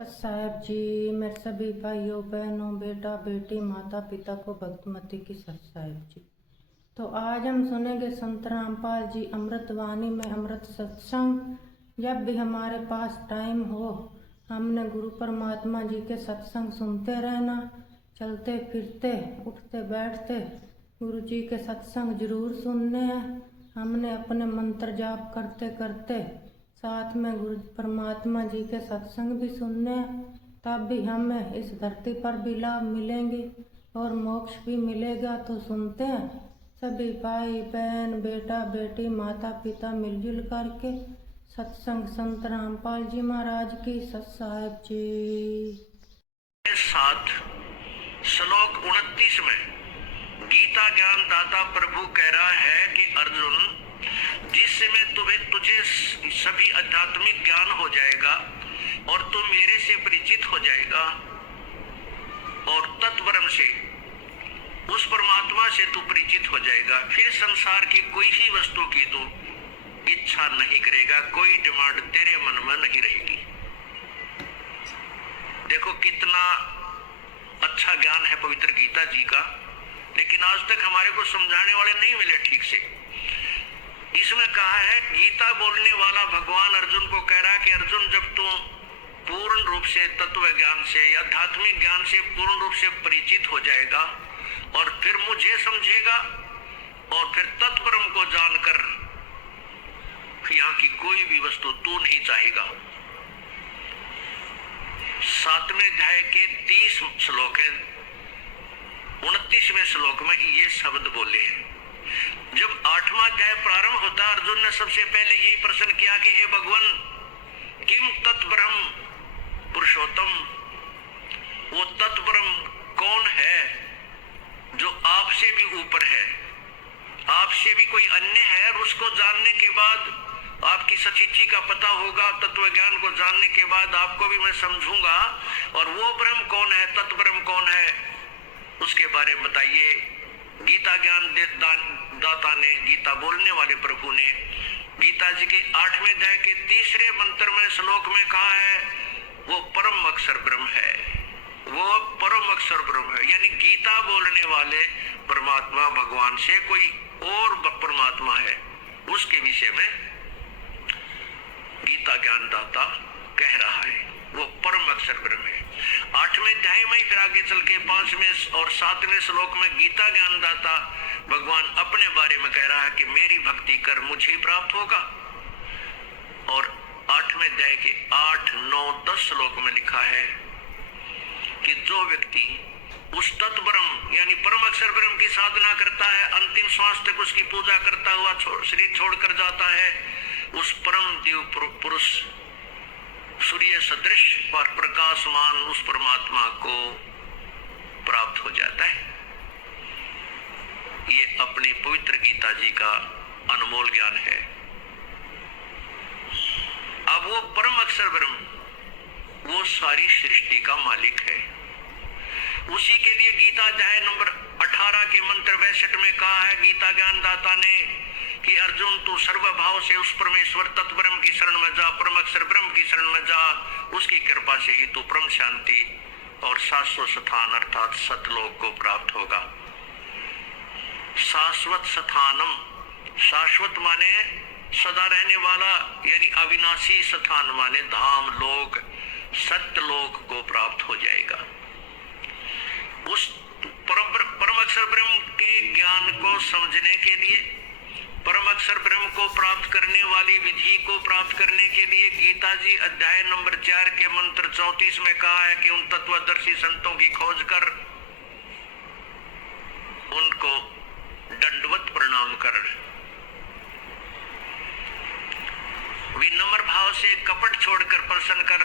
साहब जी, मेरे सभी भाइयों बहनों बेटा बेटी माता पिता को भक्तमती की सत साहेब जी। तो आज हम सुनेंगे संत रामपाल जी अमृतवाणी में अमृत सत्संग। जब भी हमारे पास टाइम हो हमने गुरु परमात्मा जी के सत्संग सुनते रहना। चलते फिरते उठते बैठते गुरु जी के सत्संग जरूर सुनने हैं। हमने अपने मंत्र जाप करते करते साथ में गुरु परमात्मा जी के सत्संग भी सुनने हैं। तब भी हमें इस धरती पर भी लाभ मिलेंगे और मोक्ष भी मिलेगा। तो सुनते हैं सभी भाई बहन बेटा बेटी माता पिता मिलजुल करके सत्संग संत रामपाल जी महाराज की सत साहेब जी। 7 श्लोक 29 में गीता ज्ञान दाता प्रभु कह रहा है कि अर्जुन, जिस समय तुझे सभी आध्यात्मिक ज्ञान हो जाएगा और तू मेरे से परिचित हो जाएगा और तत्वरम से उस परमात्मा से तू परिचित हो जाएगा, फिर संसार की कोई भी वस्तु की तू इच्छा नहीं करेगा, कोई डिमांड तेरे मन में नहीं रहेगी। देखो कितना अच्छा ज्ञान है पवित्र गीता जी का, लेकिन आज तक हमारे को समझाने वाले नहीं मिले ठीक से। इसमें कहा है, गीता बोलने वाला भगवान अर्जुन को कह रहा है कि अर्जुन, जब तू पूर्ण रूप से तत्व ज्ञान से या आध्यात्मिक ज्ञान से पूर्ण रूप से परिचित हो जाएगा और फिर मुझे समझेगा और फिर तत्परम को जानकर यहाँ की कोई भी वस्तु तू नहीं चाहेगा। 7वें अध्याय के 30 श्लोक है, 29वें श्लोक में ये शब्द बोले हैं। जब 8वां अध्याय प्रारंभ होता, अर्जुन ने सबसे पहले यही प्रश्न किया कि हे भगवान, किम तत्ब्रह्म पुरुषोत्तम, वो तत्ब्रह्म कौन है जो आपसे भी ऊपर है, आपसे भी कोई अन्य है। और उसको जानने के बाद आपकी सच्ची का पता होगा, तत्व ज्ञान को जानने के बाद आपको भी मैं समझूंगा। और वो ब्रह्म कौन है, तत्ब्रह्म कौन है, उसके बारे में बताइए। गीता ज्ञान दाता ने, गीता बोलने वाले प्रभु ने गीता जी के 8वें अध्याय के 3रे मंत्र में श्लोक में कहा है, वो परम अक्षर ब्रह्म है, वो परम अक्षर ब्रह्म है। यानी गीता बोलने वाले परमात्मा भगवान से कोई और परमात्मा है, उसके विषय में गीता ज्ञान दाता कह रहा है, वो परम अक्षर ब्रह्म है। 8वें अध्याय में फिर आगे चल के 5वें और 7वें श्लोक में गीता ज्ञान दाता भगवान अपने बारे में कह रहा है कि मेरी भक्ति कर, मुझे प्राप्त होगा। और 8वें अध्याय के 8, 9, 10 श्लोक में लिखा है कि जो व्यक्ति उस तत्व ब्रह्म यानी परम अक्षर ब्रह्म की साधना करता है, अंतिम श्वास तक उसकी पूजा करता हुआ शरीर छोड़कर जाता है, उस परम देव पुरुष सूर्य सदृश और प्रकाशमान उस परमात्मा को प्राप्त हो जाता है। ये अपनी पवित्र गीता जी का अनमोल ज्ञान है। अब वो परम अक्षर ब्रह्म वो सारी सृष्टि का मालिक है। उसी के लिए गीता अध्याय नंबर 18 के मंत्र 62 में कहा है गीता ज्ञान दाता ने कि अर्जुन, तू सर्वभाव से उस परमेश्वर तत्व ब्रह्म की शरण में जा, परम अक्षर ब्रह्म की शरण में जा, उसकी कृपा से ही तू परम शांति और शाश्वत स्थान अर्थात सतलोक को प्राप्त होगा। शाश्वत स्थानम, शाश्वत माने सदा रहने वाला, यानी अविनाशी स्थान माने धाम लोक, सत्यलोक को प्राप्त हो जाएगा। उस परम अक्षर ब्रह्म के ज्ञान को समझने के लिए, परम अक्षर ब्रह्म को प्राप्त करने वाली विधि को प्राप्त करने के लिए गीता जी अध्याय नंबर 4 के मंत्र 34 में कहा है कि उन तत्वदर्शी संतों की खोज कर उनको दंडवत प्रणाम कर, विनम्र भाव से कपट छोड़कर प्रसन्न कर,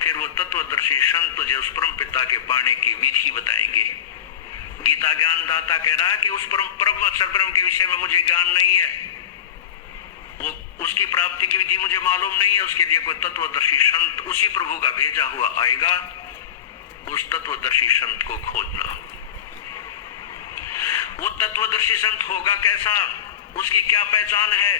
फिर वो तत्वदर्शी संत तुझे उस परम पिता के पाने की विधि बताएंगे। गीता ज्ञान दाता कह रहा है कि उस परम अक्षर ब्रह्म के विषय में मुझे ज्ञान नहीं है, वो उसकी प्राप्ति की विधि मुझे मालूम नहीं है। उसके लिए कोई तत्वदर्शी संत उसी प्रभु का भेजा हुआ आएगा, उस तत्वदर्शी संत को खोजना। वो तत्वदर्शी संत होगा कैसा, उसकी क्या पहचान है,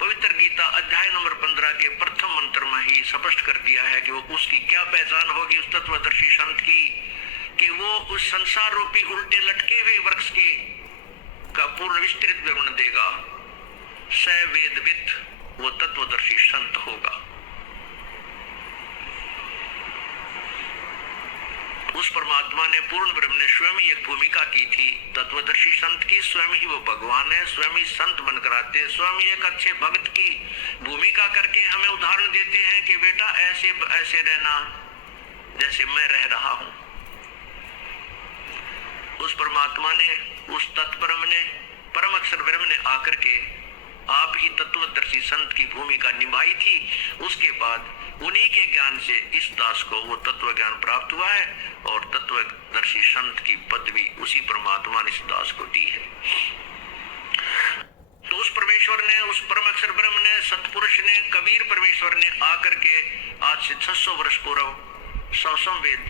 पवित्र गीता अध्याय नंबर 15 के प्रथम मंत्र में ही स्पष्ट कर दिया है कि वो उसकी क्या पहचान होगी उस तत्वदर्शी संत की, कि वो उस संसार रूपी उल्टे लटके हुए वृक्ष के का पूर्ण विस्तृत विवरण देगा। स वेदविद, वो तत्वदर्शी संत होगा। उस परमात्मा ने, पूर्ण ब्रह्म ने स्वयं ही एक भूमिका की थी तत्वदर्शी संत की। स्वयं ही वो भगवान है, स्वयं ही संत बनकर आते हैं, स्वयं ही एक अच्छे भक्त की भूमिका करके हमें उदाहरण देते हैं कि बेटा ऐसे ऐसे रहना जैसे मैं रह रहा हूं। उस परमात्मा ने, उस तत्परम ने, परम अक्षर ब्रह्म ने आकर के आप ही तत्वदर्शी संत की भूमिका निभाई थी। उसके बाद उन्हीं के ज्ञान से इस दास को वो तत्व ज्ञान प्राप्त हुआ है और तत्वदर्शी संत की पदवी उसी परमात्मा ने इस दास को दी है। तो उस परमेश्वर ने, उस परम अक्षर ब्रह्म ने, सतपुरुष ने, कबीर परमेश्वर ने आकर के आज से 600 वर्ष पूर्व सौसम वेद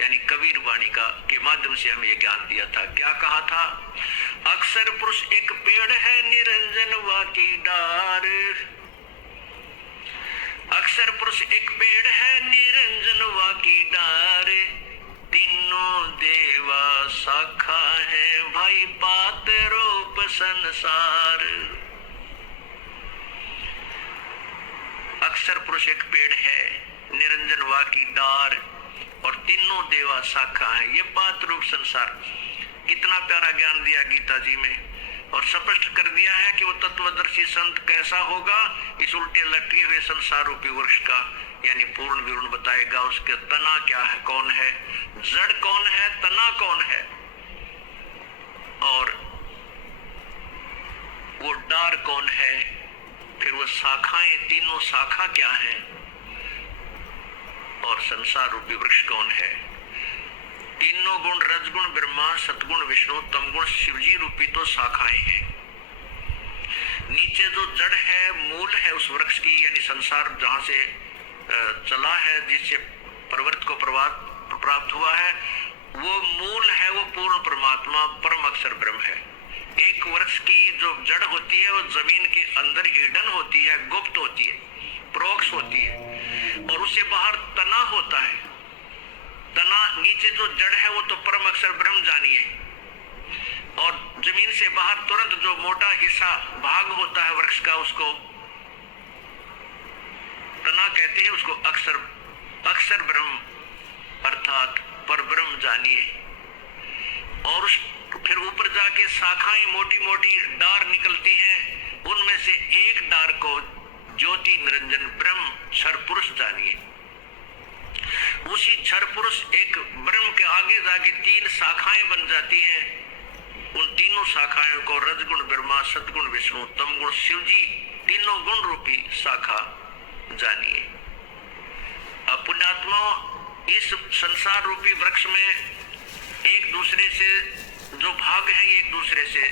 यानी कबीर वाणी का के माध्यम से हमें यह ज्ञान दिया था। क्या कहा था? अक्षर पुरुष एक पेड़ है, निरंजन वा की डार। अक्षर पुरुष एक पेड़ है, निरंजन वा की डार। तीनों देवा शाखा है, भाई पात रूप संसार। अक्षर पुरुष एक पेड़ है, निरंजन वा की डार और तीनों देवा शाखा है, ये पात रूप संसार। कितना प्यारा ज्ञान दिया गीता जी में और स्पष्ट कर दिया है कि वो तत्वदर्शी संत कैसा होगा। इस उल्टे लटके हुए संसार रूपी वृक्ष का यानी पूर्ण विवरण बताएगा। उसके तना क्या है, कौन है, जड़ कौन है, तना कौन है और वो डार कौन है, फिर वो शाखाएं, तीनों शाखा क्या है और संसार रूपी वृक्ष कौन है। तीनों गुण, रजगुण ब्रह्मा, सतगुण विष्णु, तमगुण शिवजी रूपी तो शाखाएं हैं। नीचे जो जड़ है, मूल है उस वृक्ष की यानी संसार जहां से चला है, जिससे प्रवृत्त को प्राप्त हुआ है, वो मूल है, वो पूर्ण परमात्मा परम अक्षर ब्रह्म है। एक वृक्ष की जो जड़ होती है वो जमीन के अंदर हिडन होती है, गुप्त होती है, प्रोक्ष होती है और उससे बाहर तना होता है। तना नीचे जो जड़ है वो तो परम अक्षर ब्रह्म जानिए और जमीन से बाहर तुरंत जो मोटा हिस्सा भाग होता है वृक्ष का उसको तना कहते हैं। उसको अक्षर ब्रह्म अर्थात पर ब्रह्म जानिए और फिर ऊपर जाके शाखाएं मोटी मोटी डार निकलती हैं। उनमें से एक डार को ज्योति निरंजन ब्रह्म क्षर पुरुष जानिए। उसी क्षर पुरुष एक ब्रह्म के आगे जाके 3 शाखाएं बन जाती हैं। उन तीनों शाखाओं को रजगुण ब्रह्मा, सतगुण विष्णु, तमगुण शिवजी, तीनों गुण रूपी शाखा जानिए। अब पुण्यात्माओं, इस संसार रूपी वृक्ष में एक दूसरे से जो भाग हैं ये एक दूसरे से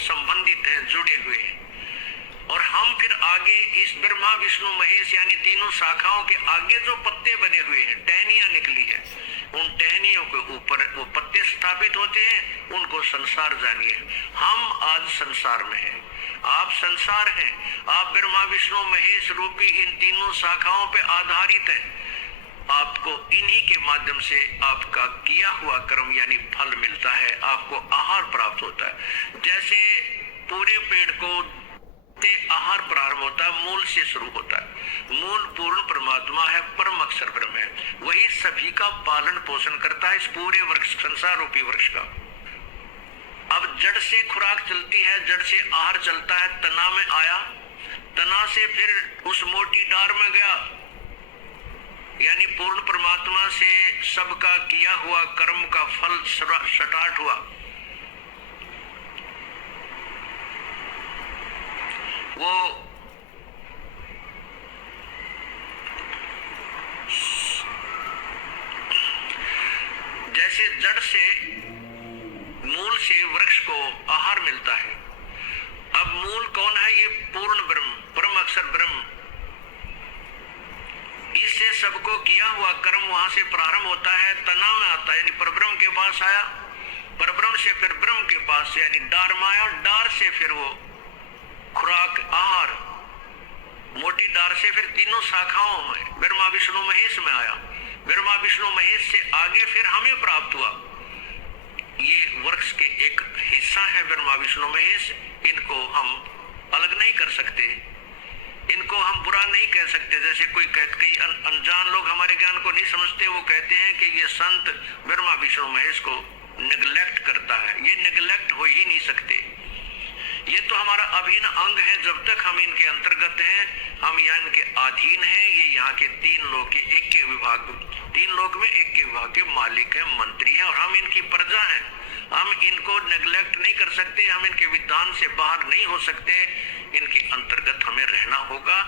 संबंधित हैं, जुड़े हुए हैं और हम फिर आगे इस ब्रह्मा विष्णु महेश यानी तीनों शाखाओं के आगे जो पत्ते बने हुए हैं, टहनियां निकली है, उन टहनियों के ऊपर वो पत्ते स्थापित होते हैं, उनको संसार जानिए। हम आज संसार में हैं, आप संसार हैं, आप ब्रह्मा विष्णु महेश रूपी इन तीनों शाखाओं पे आधारित हैं। आपको इन्हीं के माध्यम से आपका किया हुआ कर्म यानी फल मिलता है, आपको आहार प्राप्त होता है। जैसे पूरे पेड़ को आहार प्रारंभ होता है, मूल से शुरू होता है। मूल पूर्ण परमात्मा है, परम अक्षर ब्रह्म है, वही सभी का पालन पोषण करता है इस पूरे वृक्ष, संसार रूपी वृक्ष का। अब जड़ से खुराक चलती है, जड़ से आहार चलता है, तना में आया, तना से फिर उस मोटी डार में गया यानी पूर्ण परमात्मा से सबका किया हुआ कर्म का फल स्टार्ट हुआ। वो जैसे जड़ से मूल से वृक्ष को आहार मिलता है। अब मूल कौन है? ये पूर्ण ब्रह्म, परम अक्षर ब्रह्म। इससे सबको किया हुआ कर्म वहां से प्रारंभ होता है, तना में आता है यानी परब्रह्म के पास आया, परब्रह्म से फिर ब्रह्म के पास यानी डार में आया, डार से फिर वो खुराक आहार मोटी डार से फिर तीनों शाखाओं में ब्रह्मा विष्णु महेश में आया। ब्रह्मा विष्णु महेश से आगे फिर हमें प्राप्त हुआ। ये वृक्ष के एक हिस्सा है ब्रह्मा विष्णु महेश। इनको हम अलग नहीं कर सकते, इनको हम बुरा नहीं कह सकते। जैसे कई अनजान लोग हमारे ज्ञान को नहीं समझते, वो कहते हैं कि ये संत ब्रह्मा विष्णु महेश को नेग्लेक्ट करता है। ये नेग्लेक्ट हो ही नहीं सकते, ये तो हमारा अभिन्न अंग है। जब तक हम इनके अंतर्गत हैं, हम यहाँ इनके अधीन हैं। ये यहाँ के तीन लोग के एक के विभाग, तीन लोग में एक के विभाग के मालिक हैं, मंत्री हैं, और हम इनकी प्रजा हैं। हम इनको नेग्लेक्ट नहीं कर सकते, हम इनके विधान से बाहर नहीं हो सकते, इनके अंतर्गत हमें रहना होगा।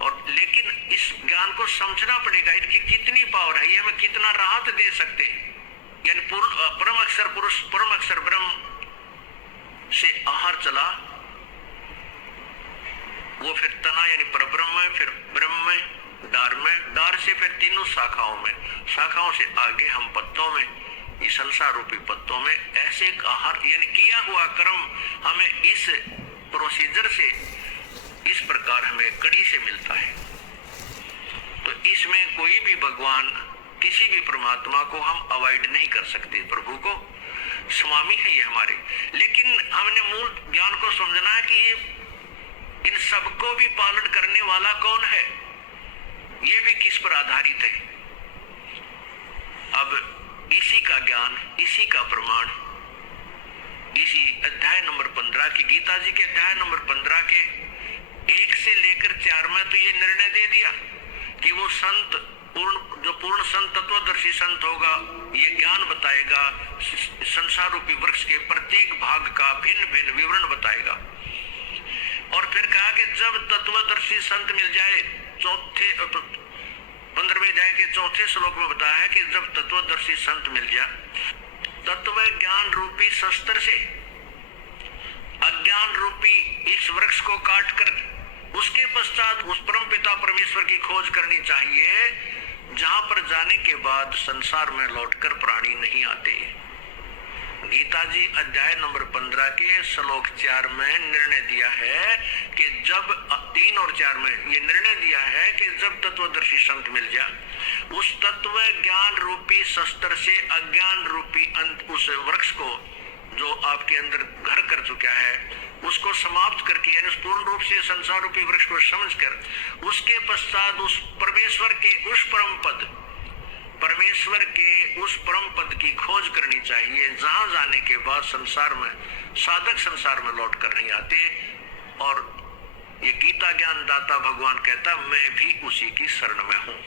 और लेकिन इस ज्ञान को समझना पड़ेगा, इनकी कितनी पावर है, ये हमें कितना राहत दे सकते हैं। यानी परम अक्षर पुरुष, परम अक्षर ब्रह्म से आहार चला, वो फिर तना यानी परब्रह्म में, फिर ब्रह्म में, डार में, डार से फिर तीनों शाखाओं में, शाखाओं से आगे हम पत्तों में, इस संसार रूपी पत्तों में ऐसे एक आहार यानी किया हुआ कर्म हमें इस प्रोसीजर से, इस प्रकार हमें कड़ी से मिलता है। तो इसमें कोई भी भगवान, किसी भी परमात्मा को हम अवॉइड नहीं कर सकते। प्रभु को स्वामी है ये हमारे, लेकिन हमने मूल ज्ञान को समझना है कि ये इन सबको भी पालन करने वाला कौन है, ये भी किस पर आधारित है। अब इसी का ज्ञान, इसी का प्रमाण इसी अध्याय नंबर 15 की, गीता जी के अध्याय नंबर 15 के 1 से लेकर 4 में तो ये निर्णय दे दिया कि वो संत जो पूर्ण संत, तत्वदर्शी संत होगा, ये ज्ञान बताएगा, संसार रूपी वृक्ष के प्रत्येक भाग का भिन्न भिन्न विवरण बताएगा। और फिर कहा कि जब तत्वदर्शी संत मिल जाए, 15वें अध्याय के 4थे श्लोक में बताया है कि जब तत्वदर्शी संत मिल जाए, तत्व ज्ञान रूपी शस्त्र से अज्ञान रूपी इस वृक्ष को काट कर उसके पश्चात उस परम पिता परमेश्वर की खोज करनी चाहिए, जहां पर जाने के बाद संसार में लौटकर प्राणी नहीं आते। गीता जी अध्याय नंबर 15 के श्लोक 4 में निर्णय दिया है कि जब 3 और 4 में ये निर्णय दिया है कि जब तत्वदर्शी संत मिल जाए, उस तत्व ज्ञान रूपी शस्त्र से अज्ञान रूपी उस वृक्ष को जो आपके अंदर घर कर चुका है, उसको समाप्त करके, यानी पूर्ण रूप से संसार रूपी वृक्ष को समझकर, उसके पश्चात उस परमेश्वर के उस परम पद, परमेश्वर के उस परम पद की खोज करनी चाहिए, जहां जाने के बाद संसार में साधक संसार में लौट कर नहीं आते। और ये गीता ज्ञान दाता भगवान कहता, मैं भी उसी की शरण में हूं।